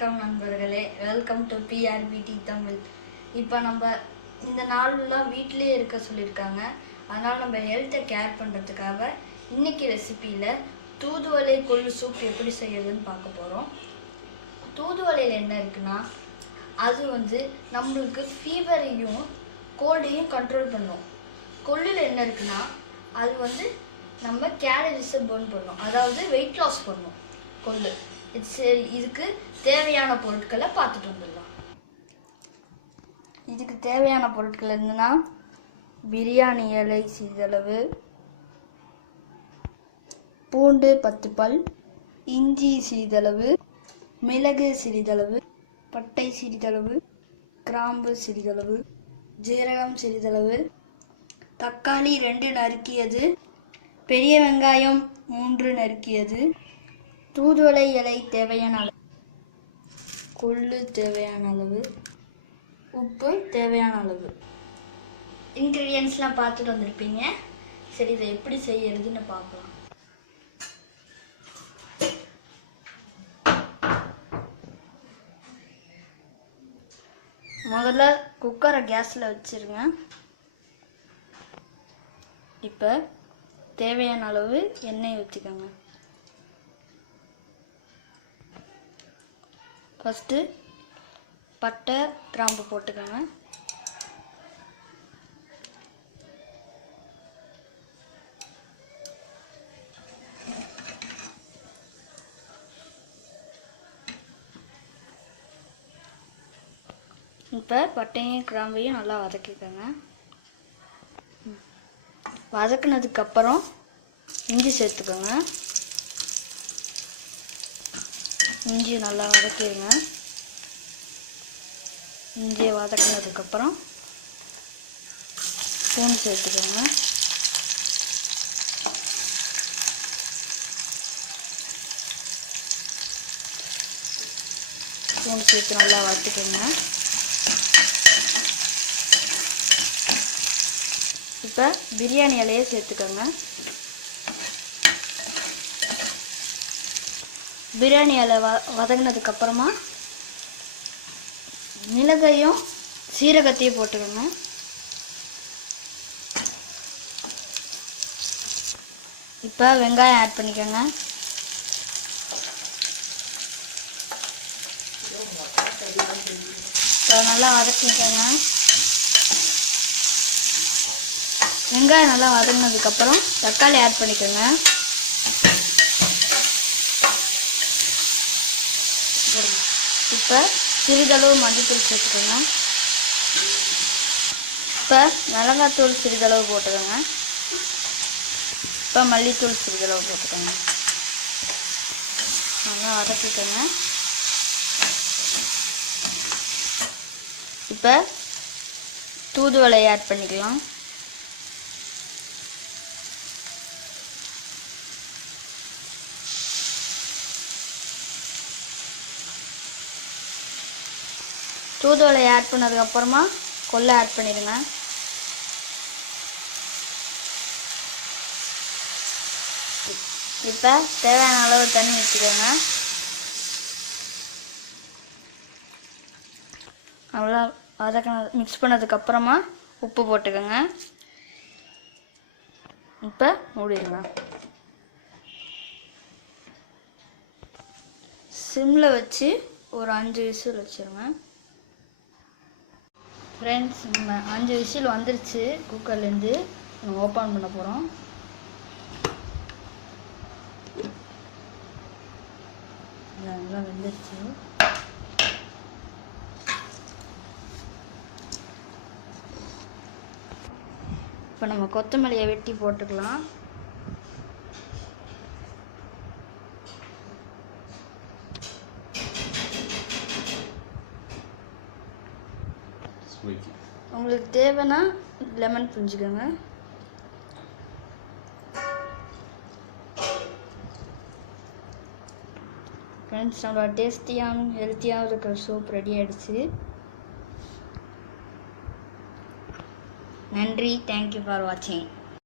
வணக்கம் நண்பர்களே, welcome to பிஆர்பிடி Tamil. இப்போ நம்ம இந்த நாளெலாம் வீட்டிலே இருக்க சொல்லியிருக்காங்க. அதனால் நம்ம ஹெல்த்தை கேர் பண்ணுறதுக்காக இன்றைக்கி ரெசிப்பியில் தூதுவளை கொள்ளு சூப் எப்படி செய்யறதுன்னு பார்க்க போகிறோம். தூதுவளையில் என்ன இருக்குன்னா, அது நம்மளுக்கு ஃபீவரையும் கோல்டையும் கண்ட்ரோல் பண்ணும். கொள்ளில் என்ன இருக்குன்னா, அது நம்ம கேலரிஸை பர்ன் பண்ணும், அதாவது வெயிட் லாஸ் பண்ணும் கொள்ளு. இதுக்கு தேவையான பொருட்களை பார்த்துட்டு வந்துடலாம். இதுக்கு தேவையான பொருட்கள் என்னன்னா, பிரியாணி இலை சிறிதளவு, பூண்டு 10 பல், இஞ்சி சிறிதளவு, மிளகு சிறிதளவு, பட்டை சிறிதளவு, கிராம்பு சிறிதளவு, ஜீரகம் சிறிதளவு, தக்காளி 2 நறுக்கியது, பெரிய வெங்காயம் 3 நறுக்கியது, தூதுவளை இலை தேவையான அளவு, கொள்ளு தேவையான அளவு, உப்பு தேவையான அளவு. இன்க்ரீடியன்ட்ஸ்லாம் பார்த்துட்டு வந்திருப்பீங்க. சரி, இதை எப்படி செய்யறதுன்னு பார்க்கலாம். முதல்ல குக்கரை கேஸில் வச்சுருங்க. இப்போ தேவையான அளவு எண்ணெய் ஊற்றிக்கோங்க. ஃபஸ்ட்டு பட்டை கிராம்பு போட்டுக்கோங்க. இப்போ பட்டையும் கிராம்பையும் நல்லா வதக்கிக்கோங்க. வதக்குனதுக்கப்புறம் இஞ்சி சேர்த்துக்கோங்க. இஞ்சி நல்லா வதக்கிடுங்க. இஞ்சியை வதக்கினதுக்கப்புறம் பூண்டு சேர்த்துக்கோங்க. பூண்டு சேர்த்து நல்லா வதக்கிக்கோங்க. இப்போ பிரியாணி இலையை சேர்த்துக்கோங்க. பிரியாணி இலை வதங்கினதுக்கப்புறமா மிளகையும் சீரகத்தையும் போட்டுக்கோங்க. இப்போ வெங்காயம் ஆட் பண்ணிக்கோங்க. இப்போ நல்லா வதக்கிக்கோங்க. வெங்காயம் நல்லா வதங்கினதுக்கப்புறம் தக்காளி ஆட் பண்ணிக்கோங்க. இப்போ சிறிதளவு மஞ்சள்தூள் சேர்த்துக்கோங்க. இப்போ மிளகாத்தூள் சிறிதளவு போட்டுக்கோங்க. இப்போ மல்லித்தூள் சிறிதளவு போட்டுக்கோங்க. நல்லா வதக்கிக்கோங்க. இப்போ தூதுவளை ஆட் பண்ணிக்கலாம். தூதுவளை ஆட் பண்ணதுக்கப்புறமா கொள்ளை ஆட் பண்ணிடுங்க. இப்போ தேவையான அளவு தண்ணி ஊற்றிக்கோங்க. அவ்வளோ மிக்ஸ் பண்ணதுக்கப்புறமா உப்பு போட்டுக்கோங்க. இப்போ மூடிடுங்க. சிம்மில் வச்சு ஒரு 5 விசில் வச்சுருங்க. ஃப்ரெண்ட்ஸ், நம்ம 5 விசில் வந்துருச்சு. குக்கர்லேருந்து நம்ம ஓப்பன் பண்ண போகிறோம். நல்லா வெந்துருச்சு. இப்போ நம்ம கொத்தமல்லியை வெட்டி போட்டுக்கலாம். உங்களுக்கு தேவைன்னா லெமன் புரிஞ்சுக்கோங்க. ஃப்ரெண்ட்ஸ், நம்மளோட டேஸ்டியாகவும் ஹெல்த்தியாகவும் இருக்கிற சூப் ரெடி ஆகிடுச்சு. நன்றி. தேங்க்யூ ஃபார் வாட்சிங்.